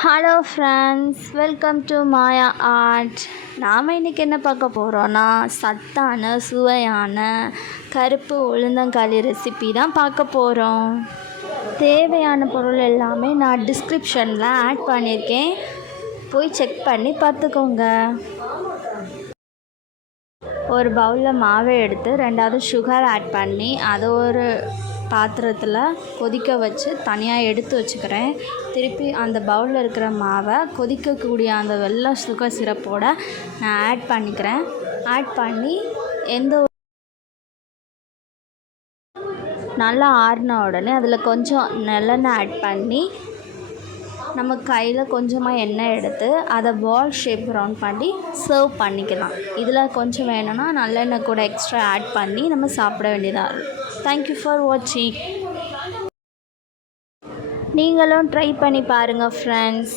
Hello friends, welcome to Maya art. நாம் இன்றைக்கி என்ன பார்க்க போகிறோன்னா, சத்தான சுவையான கருப்பு உளுந்தங்களி ரெசிபி தான் பார்க்க போகிறோம். தேவையான பொருள் எல்லாமே நான் டிஸ்கிரிப்ஷனில் ஆட் பண்ணியிருக்கேன், போய் செக் பண்ணி பார்த்துக்கோங்க. ஒரு பவுலில் மாவை எடுத்து 2வது சுகர் ஆட் பண்ணி அதை ஒரு பாத்திரத்தில் கொதிக்க வச்சு தனியாக எடுத்து வச்சுக்கிறேன். திருப்பி அந்த பவுலில் இருக்கிற மாவை கொதிக்கக்கூடிய அந்த வெள்ளை சுகர் சிரப்போடு நான் ஆட் பண்ணிக்கிறேன். ஆட் பண்ணி நல்லா ஆறின உடனே அதில் கொஞ்சம் நல்லெண்ணெய் ஆட் பண்ணி நம்ம கையில் கொஞ்சமாக எண்ணெய் எடுத்து அதை பால் ஷேப் ரவுண்ட் பண்ணி சர்வ் பண்ணிக்கலாம். இதில் கொஞ்சம் வேணும்னா நல்லெண்ணெய் கூட எக்ஸ்ட்ரா ஆட் பண்ணி நம்ம சாப்பிட வேண்டியதாக இருக்கும். தேங்க்யூ ஃபார் வாட்சிங். நீங்களும் ட்ரை பண்ணி பாருங்கள் ஃப்ரெண்ட்ஸ்.